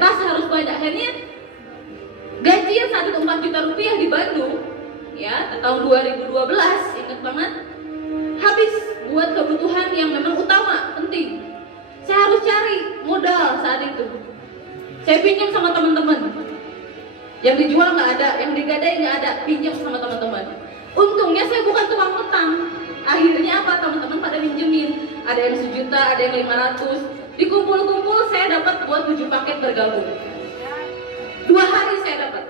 tas harus banyak. Akhirnya gaji yang saat itu 4 juta rupiah di Bandung ya tahun 2012, ingat banget, habis buat kebutuhan yang memang utama, penting. Saya harus cari modal saat itu. Saya pinjam sama teman-teman. Yang dijual nggak ada, yang digadai nggak ada, pinjam sama teman-teman. Untungnya saya bukan tukang utang. Akhirnya apa? Teman-teman pada minjemin. Ada yang 1 juta, ada yang 500. Dikumpul-kumpul saya dapat buat 7 paket bergabung. 2 hari saya dapat.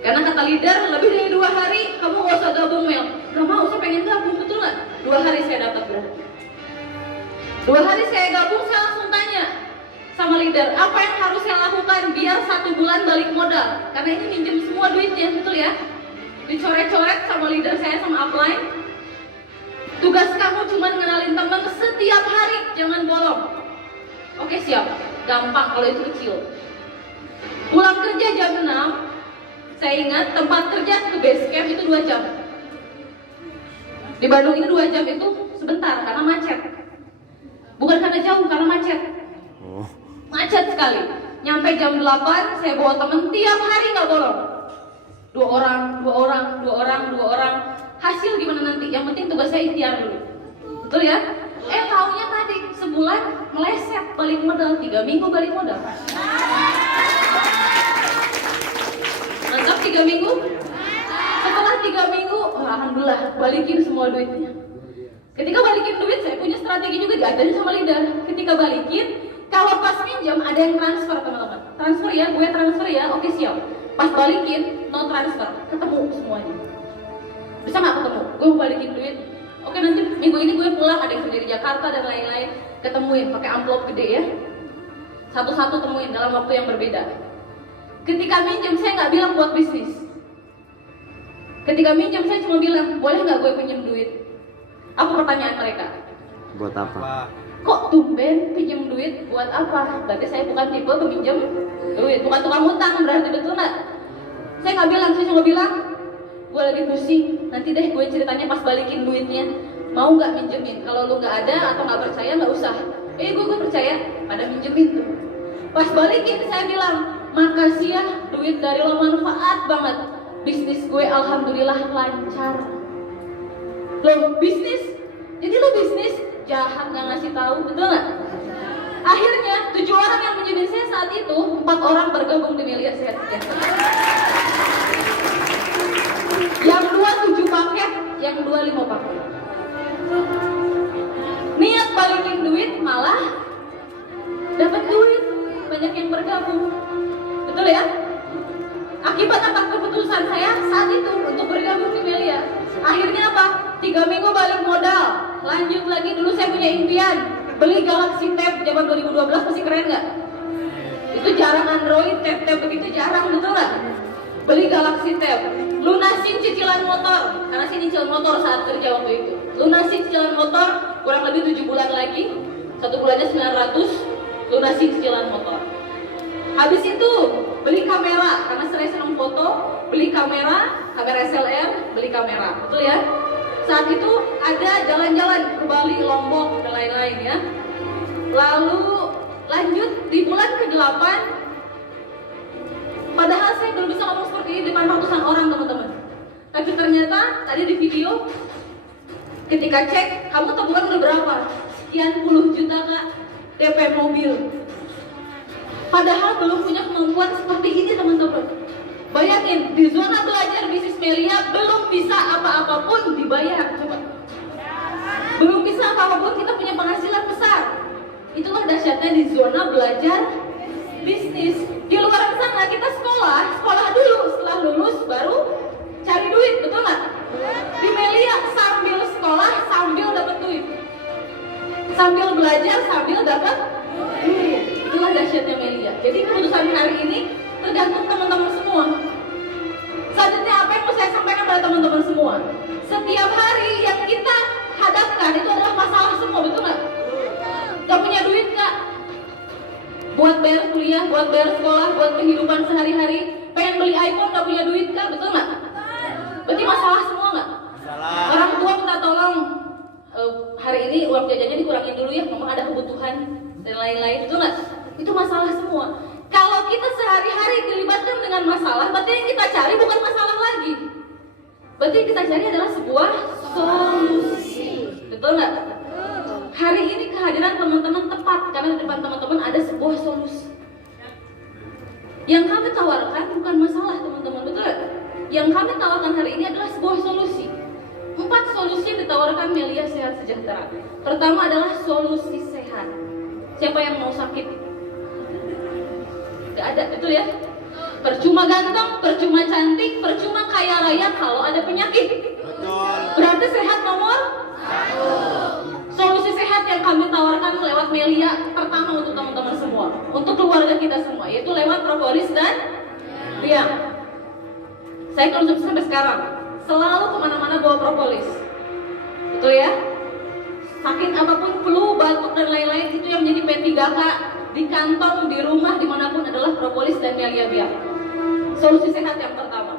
Karena kata leader, lebih dari 2 hari kamu gak usah gabung, Mel. Gak mau, saya pengen gabung, betul nggak? 2 hari saya dapat berarti. 2 hari saya gabung, saya langsung tanya sama leader, apa yang harus saya lakukan biar 1 bulan balik modal? Karena ini minjem semua duitnya, betul ya? Dicoret-coret sama leader saya, sama upline. Tugas kamu cuma ngenalin teman setiap hari, jangan bolong. Oke, siap, gampang kalau itu kecil. Pulang kerja jam 6, saya ingat tempat kerja ke base camp itu 2 jam. Di Bandung ini 2 jam itu sebentar karena macet. Bukan karena jauh, karena macet. Macet sekali. Nyampe jam 8, saya bawa temen tiap hari nggak bolong. 2 orang, 2 orang, 2 orang, 2 orang. Hasil gimana nanti? Yang penting tugas saya ikhtiar dulu. Betul ya? Taunya tadi sebulan meleset balik modal, 3 minggu balik modal. Mantap, 3 minggu. Setelah 3 minggu, alhamdulillah balikin semua duitnya. Ketika balikin duit, saya punya strategi juga diajarin sama leader. Ketika balikin, kalau pas minjam ada yang transfer, teman-teman. Transfer ya, gue transfer ya, oke siap. Pas balikin, no transfer, ketemu semuanya. Bisa nggak ketemu? Gue mau balikin duit. Oke, nanti minggu ini gue pulang, ada yang kerja di Jakarta dan lain-lain. Ketemuin, pakai amplop gede ya. Satu-satu temuin dalam waktu yang berbeda. Ketika minjem, saya nggak bilang buat bisnis. Ketika minjem, saya cuma bilang, boleh nggak gue pinjem duit? Apa pertanyaan mereka? Buat apa? Kok tumben pinjem duit buat apa? Berarti saya bukan tipe peminjem duit, bukan tukang utang, berarti betul nggak? Saya nggak bilang, saya cuma bilang, gue lagi pusing, nanti deh gue ceritanya pas balikin duitnya. Mau nggak minjemin? Kalau lu nggak ada atau nggak percaya nggak usah. Gue percaya, pada minjemin tuh. Pas balikin saya bilang, makasih ya, duit dari lo manfaat banget. Bisnis gue alhamdulillah lancar. Lo bisnis, jadi lo bisnis jahat nggak ngasih tahu, betul nggak? Akhirnya 7 orang yang menjadi saya saat itu, 4 orang bergabung di Melia Sehat Sejahtera. Yang 2 7 paket, yang 2 5 paket. Niat balikin duit malah dapat duit, banyak yang bergabung, betul ya? Akibat atas keputusan saya saat itu untuk bergabung di Melia. Akhirnya apa? 3 minggu balik modal. Lanjut lagi, dulu saya punya impian beli Galaxy Tab zaman 2012, masih keren nggak? Itu jarang Android, tab begitu jarang, betul nggak? Beli Galaxy Tab, lunasin cicilan motor, karena saya nyicil motor saat kerja waktu itu. Lunasin cicilan motor, kurang lebih 7 bulan lagi, 1 bulannya 900, lunasin cicilan motor. Habis itu beli kamera, karena saya senang foto, beli kamera SLR, beli kamera, betul ya? Saat itu ada jalan-jalan ke Bali, Lombok, dan lain-lain ya. Lalu lanjut di bulan ke-8, padahal saya belum bisa ngomong seperti ini depan ratusan orang, teman-teman. Tapi ternyata tadi di video, ketika cek, kamu tabungan udah berapa? Sekian puluh juta kak, DP mobil. Padahal belum punya kemampuan seperti ini, teman-teman. Bayangin, di zona belajar bisnis Melia belum bisa apa-apapun dibayar, coba. Belum bisa apa-apapun, kita punya penghasilan besar. Itulah dahsyatnya di zona belajar bisnis. Di luar sana kita sekolah dulu, setelah lulus baru cari duit, betul nggak? Di Melia sambil sekolah, sambil dapat duit. Sambil belajar, sambil dapat duit. Itulah dahsyatnya Melia. Jadi keputusan hari ini tergantung teman-teman semua. Selanjutnya apa yang mau saya sampaikan pada teman-teman semua? Setiap hari yang kita hadapkan itu adalah masalah semua, betul nggak? Gak punya duit kak? Buat bayar kuliah, buat bayar sekolah, buat kehidupan sehari-hari. Pengen beli iPhone gak punya duit kak, betul nggak? Berarti masalah semua nggak? Orang tua minta tolong, hari ini uang jajannya dikurangin dulu ya, memang ada kebutuhan dan lain-lain, betul nggak? Itu masalah semua. masalah, berarti yang kita cari bukan masalah lagi. Berarti yang kita cari adalah sebuah solusi. Betul nggak? Hari ini kehadiran teman-teman tepat karena di depan teman-teman ada sebuah solusi. Yang kami tawarkan bukan masalah teman-teman, betul nggak? Yang kami tawarkan hari ini adalah sebuah solusi. 4 solusi yang ditawarkan Melia Sehat Sejahtera. Pertama adalah solusi sehat. Siapa yang mau sakit? Gak ada, betul ya? Percuma ganteng, percuma cantik, percuma kaya raya kalau ada penyakit. Berarti sehat nomor 1. Solusi sehat yang kami tawarkan lewat Melia pertama untuk teman-teman semua, untuk keluarga kita semua, yaitu lewat propolis dan riang. Saya konsumsi sampai sekarang, selalu kemana-mana bawa propolis. Betul ya? Sakit apapun, flu, batuk dan lain-lain, itu yang menjadi P3K di kantong, di rumah, dimanapun adalah propolis dan Melia Biak. Solusi sehat yang pertama.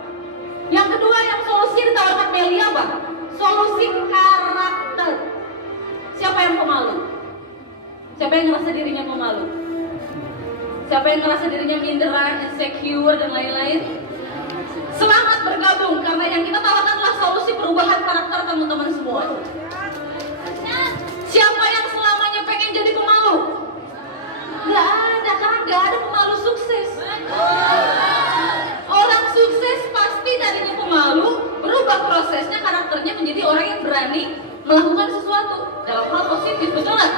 Yang kedua, yang solusi ditawarkan Melia apa? Solusi karakter. Siapa yang pemalu? Siapa yang ngerasa dirinya pemalu? Siapa yang ngerasa dirinya minderan, insecure dan lain-lain? Selamat bergabung, karena yang kita tawarkan adalah solusi perubahan karakter teman-teman semua. Siapa yang selamanya pengen jadi pemalu? Gak ada, karena gak ada pemalu sukses. Orang sukses pasti tadinya pemalu, berubah prosesnya, karakternya menjadi orang yang berani melakukan sesuatu dalam hal positif, betul nggak?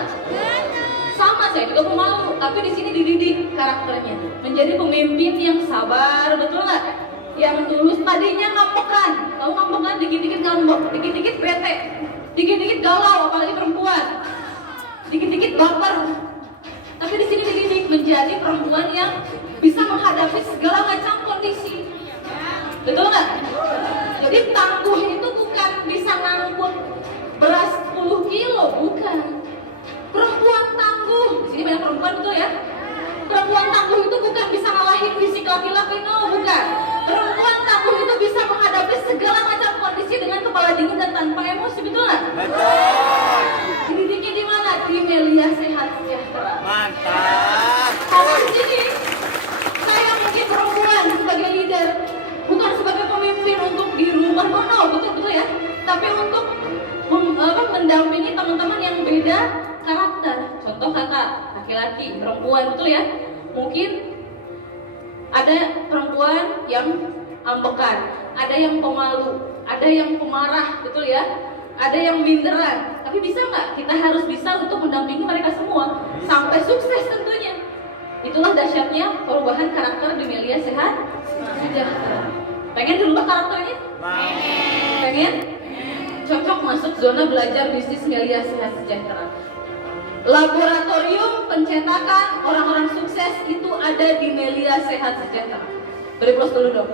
Sama, saya juga pemalu, tapi di sini dididik karakternya menjadi pemimpin yang sabar, betul nggak? Yang tulus. Tadinya ngambekan, tahu ngambekan, dikit-dikit ngambek, dikit-dikit bete, dikit-dikit galau, apalagi perempuan, dikit-dikit baper. Tapi di sini dididik menjadi perempuan yang bisa menghadapi segala macam kondisi, betul nggak? Jadi tangguh itu bukan bisa ngangkut beras 10 kilo, bukan. Perempuan tangguh, di sini banyak perempuan, betul ya? Perempuan tangguh itu bukan bisa ngalahin fisik laki-laki, no, bukan. Perempuan tangguh itu bisa menghadapi segala macam kondisi dengan kepala dingin dan tanpa emosi, betul nggak? Betul. Dididiknya di mana? Di Melia Sehat Sejahtera. Mantap. Kalau di sini saya mungkin perempuan sebagai leader, bukan sebagai pemimpin untuk di rumah, no, betul ya. Tapi untuk mendampingi teman-teman yang beda karakter. Contoh kakak, laki-laki, perempuan, betul ya. Mungkin ada perempuan yang ambekan, ada yang pemalu, ada yang pemarah, betul ya. Ada yang minderan. Tapi bisa nggak? Kita harus bisa untuk mendampingi mereka semua sampai sukses tentunya. Itulah dahsyatnya perubahan karakter di Melia Sehat Sejahtera. Pengen dirubah karakternya? Pengen? Cocok masuk zona belajar bisnis Melia Sehat Sejahtera. Laboratorium pencetakan orang-orang sukses itu ada di Melia Sehat Sejahtera. Beri plus dulu dong.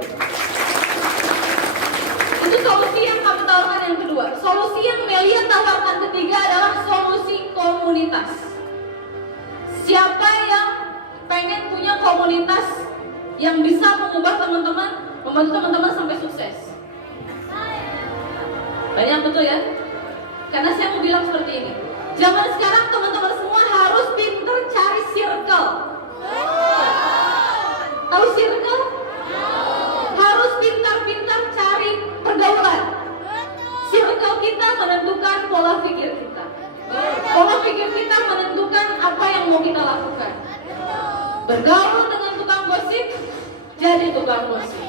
Itu solusi yang kami tawarkan yang kedua. Solusi yang Melia tawarkan ketiga adalah solusi komunitas. Siapa yang pengen punya komunitas yang bisa mengubah teman-teman, membantu teman-teman sampai sukses? Banyak, betul ya? Karena saya mau bilang seperti ini. Zaman sekarang teman-teman semua harus pinter cari circle. Tahu circle? Harus pintar-pintar cari pergaulan. Circle kita menentukan pola pikir kita. Pola pikir kita menentukan apa yang mau kita lakukan. Bergaul dengan tukang gosip, jadi tukang gosip.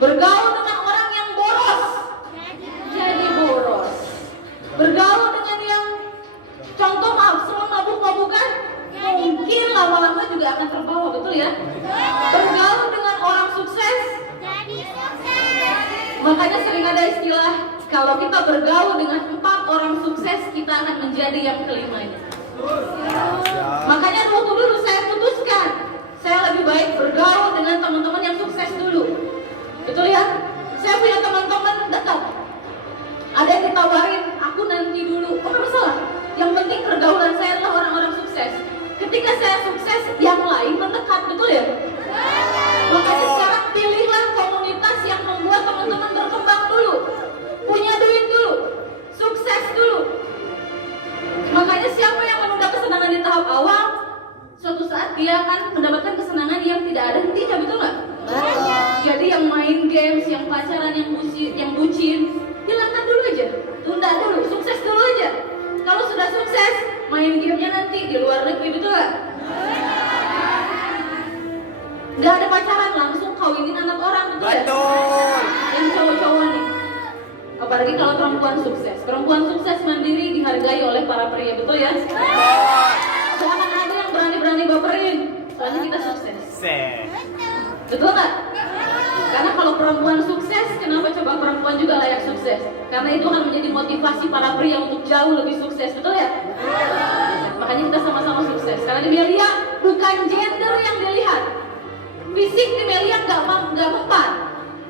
Bergaul dengan orang yang boros, jadi boros. Bergaul dengan yang contoh semua mabuk-mabukan, mungkin lama-lama juga akan terbawa, betul ya? Bergaul dengan orang sukses, makanya sering ada istilah, kalau kita bergaul dengan 4 orang sukses, kita akan menjadi yang kelimanya. Makanya waktu dulu saya putuskan, saya lebih baik bergaul dengan teman-teman yang sukses dulu. Betul ya? Saya punya teman-teman dekat. Ada yang ditawarin, aku nanti dulu. Oh, nggak masalah. Yang penting pergaulan saya adalah orang-orang sukses. Ketika saya sukses, yang lain mendekat, betul ya? Makanya sekarang pilihlah komunitas yang membuat teman-teman berkembang dulu, punya duit dulu, sukses dulu. Makanya siapa yang menunda kesenangan di tahap awal, suatu saat dia akan pacaran yang bucin, hilangkan dulu aja, tunda dulu, sukses dulu aja. Kalau sudah sukses, main gamenya nanti di luar negeri, betul nggak? Nggak ada pacaran langsung kawinin anak orang, betul ya? Betul. Yang cowok-cowok nih, apalagi kalau perempuan sukses mandiri dihargai oleh para pria, betul ya? Jangan ada yang berani-berani baperin, soalnya kita sukses. Betul nggak? Karena kalau perempuan sukses, kenapa coba perempuan juga layak sukses? Karena itu akan menjadi motivasi para pria untuk jauh lebih sukses, betul ya? Makanya kita sama-sama sukses. Karena di Melia bukan gender yang dilihat, fisik di Melia nggak mempan.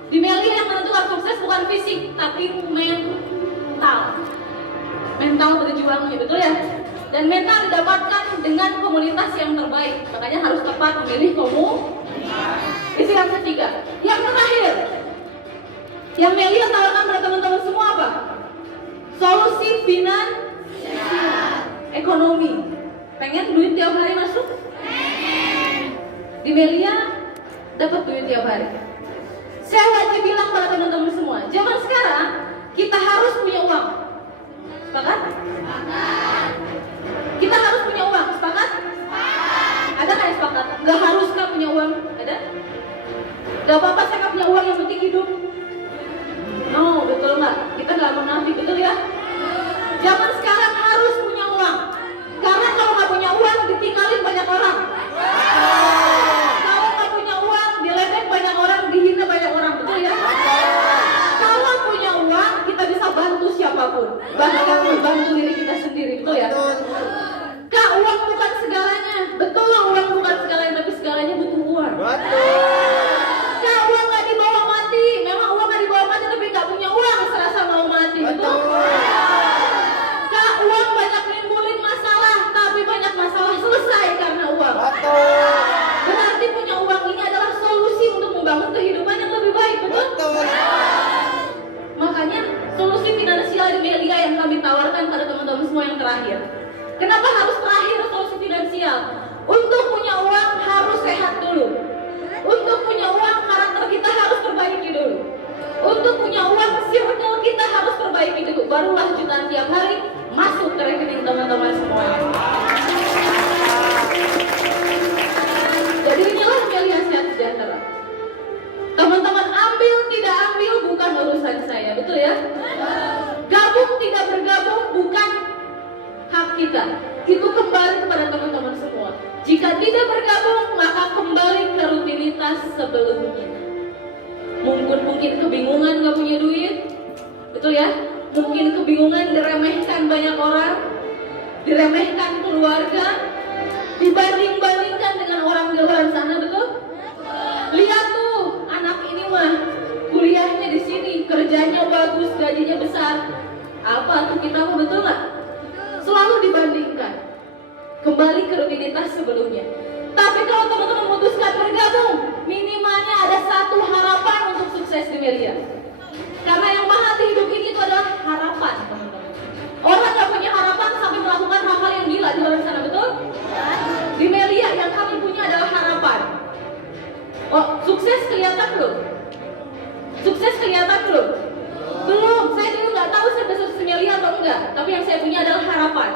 Di Melia yang menentukan sukses bukan fisik, tapi mental berjuangnya, betul ya? Dan mental didapatkan dengan komunitas yang terbaik. Makanya harus tepat memilih Itu yang ketiga. Yang terakhir, yang Melia tawarkan pada teman-teman semua apa? Solusi finansial, ekonomi. Pengen duit tiap hari masuk? Di Melia dapat duit tiap hari. Saya wajib bilang pada teman-teman semua, zaman sekarang kita harus punya uang. Sepakat? Kita harus punya uang. Sepakat? Ada nggak yang sepakat? Gak harus kan punya uang? Ada? Gak apa-apa saya nggak punya uang, yang penting hidup. No, betul nggak? Kita nggak munafik, betul ya? Zaman sekarang harus punya uang. Karena kalau nggak punya uang ditinggalin banyak orang. Kalau nggak punya uang diledek banyak orang, dihina banyak orang, betul ya? Kalau punya uang kita bisa bantu siapapun, bahkan membantu diri kita sendiri, betul ya? Kak, uang bukan segalanya. Betul, uang bukan segalanya, tapi segalanya butuh uang. Kak, uang nggak dibawa mati. Memang uang nggak dibawa mati, tapi nggak punya uang serasa mau mati, betul? Kak, uang banyak nimbulin masalah, tapi banyak masalah selesai karena uang. Berarti punya uang ini adalah solusi untuk membangun kehidupan yang lebih baik, betul? Makanya solusi finansial di Melia yang kami tawarkan pada teman-teman semua yang terakhir. Kenapa harus terakhir solusi finansial? Untuk punya uang harus sehat dulu. Untuk punya uang karakter kita harus perbaiki dulu. Untuk punya uang circle kita harus perbaiki dulu. Barulah jutaan tiap hari masuk ke rekening teman-teman semuanya. Jadi inilah Melia Sehat Sejahtera. Teman-teman ambil tidak ambil bukan urusan saya, betul ya? Gabung tidak bergabung bukan hak kita. Itu kembali kepada teman-teman semua. Jika tidak bergabung, maka kembali ke rutinitas sebelumnya. Mungkin kebingungan gak punya duit, betul ya? Mungkin kebingungan diremehkan banyak orang, diremehkan keluarga, dibanding-bandingkan dengan orang di luar sana, betul? Lihat tuh, anak ini mah kuliahnya di sini, kerjanya bagus, gajinya besar. Apa tuh kita mau, betul nggak? Selalu dibandingkan. Kembali ke rutinitas sebelumnya. Tapi kalau teman-teman memutuskan bergabung, minimalnya ada satu harapan untuk sukses di Melia. Karena yang mahal di hidup ini itu adalah harapan, teman-teman. Orang nggak punya harapan sampai melakukan hal-hal yang gila di luar sana, betul? Di Melia yang kami punya adalah harapan. Oh, sukses kelihatan belum? Sukses kelihatan belum? Belum. Saya dulu nggak tahu saya bisa sukses Melia atau enggak. Tapi yang saya punya adalah harapan.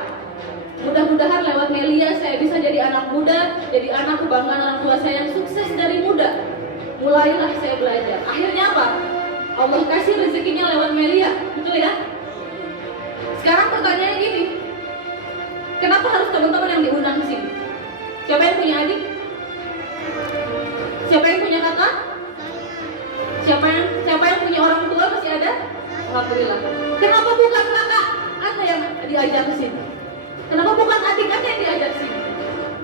Mudah-mudahan lewat Melia saya bisa jadi anak muda, jadi anak kebanggaan orang tua saya yang sukses dari muda. Mulailah saya belajar. Akhirnya apa? Allah kasih rezekinya lewat Melia, betul ya? Sekarang pertanyaannya gini, kenapa harus teman-teman yang diundang ke sini? Siapa yang punya adik? Siapa yang punya kakak? Siapa yang punya orang tua masih ada? Alhamdulillah. Kenapa bukan kakak Anda yang diajak ke sini? Kenapa bukan adik Anda yang diajak ke sini?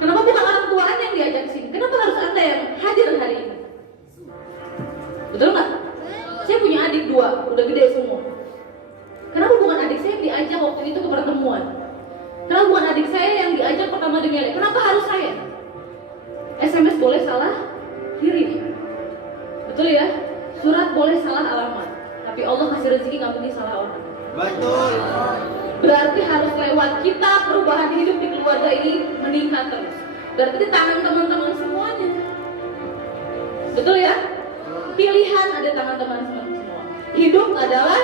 Kenapa bukan orang tua Anda yang diajak ke sini? Kenapa harus Anda yang hadir hari ini? Betul nggak? Saya punya adik 2, udah gede semua. Kenapa bukan adik saya yang diajak waktu itu ke pertemuan? Kenapa bukan adik saya yang diajak pertama di Melia? Kenapa harus saya? SMS boleh salah kirim, betul ya? Surat boleh salah alamat, tapi Allah kasih rezeki nggak mungkin salah orang. Betul. Berarti harus lewat kita perubahan hidup di keluarga ini meningkat terus. Berarti di tangan teman-teman semuanya, betul ya? Pilihan ada tangan teman-teman hidup adalah